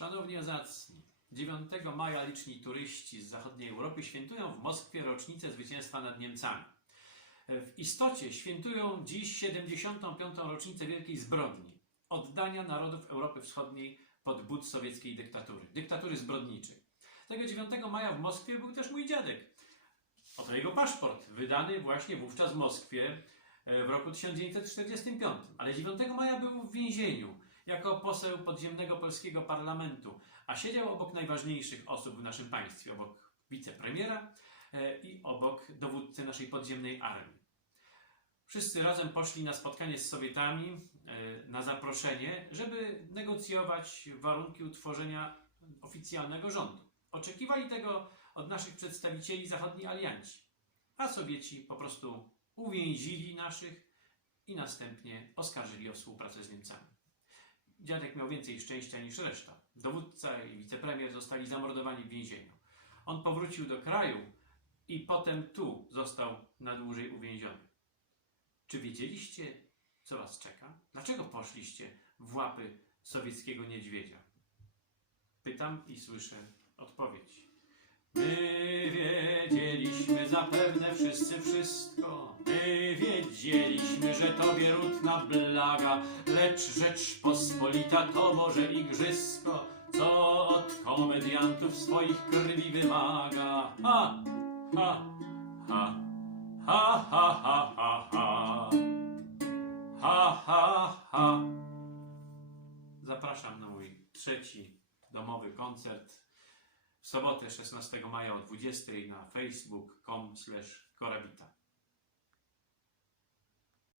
Szanowni zacni, 9 maja liczni turyści z zachodniej Europy świętują w Moskwie rocznicę zwycięstwa nad Niemcami. W istocie świętują dziś 75. rocznicę wielkiej zbrodni oddania narodów Europy Wschodniej pod but sowieckiej dyktatury, dyktatury zbrodniczej. Tego 9 maja w Moskwie był też mój dziadek. Oto jego paszport, wydany właśnie wówczas w Moskwie e, w roku 1945. Ale 9 maja był w więzieniu jako poseł podziemnego polskiego parlamentu, a siedział obok najważniejszych osób w naszym państwie, obok wicepremiera e, i obok dowódcy naszej podziemnej armii. Wszyscy razem poszli na spotkanie z Sowietami e, na zaproszenie, żeby negocjować warunki utworzenia oficjalnego rządu. Oczekiwali tego od naszych przedstawicieli zachodniej alianci, a Sowieci po prostu uwięzili naszych i następnie oskarżyli o współpracę z Niemcami. Dziadek miał więcej szczęścia niż reszta. Dowódca i wicepremier zostali zamordowani w więzieniu. On powrócił do kraju i potem tu został na dłużej uwięziony. Czy wiedzieliście, co was czeka? Dlaczego poszliście w łapy sowieckiego niedźwiedzia? Pytam i słyszę odpowiedź. My wiedzieliśmy zapewne wszyscy wszystko. Że tobie rótna blaga, lecz Rzeczpospolita to Boże igrzysko, co od komediantów swoich krwi wymaga. Ha, ha, ha, ha, ha, ha, ha, ha. Ha, ha, ha. Zapraszam na mój trzeci domowy koncert w sobotę 16 maja o 20 na facebook.com/korabita.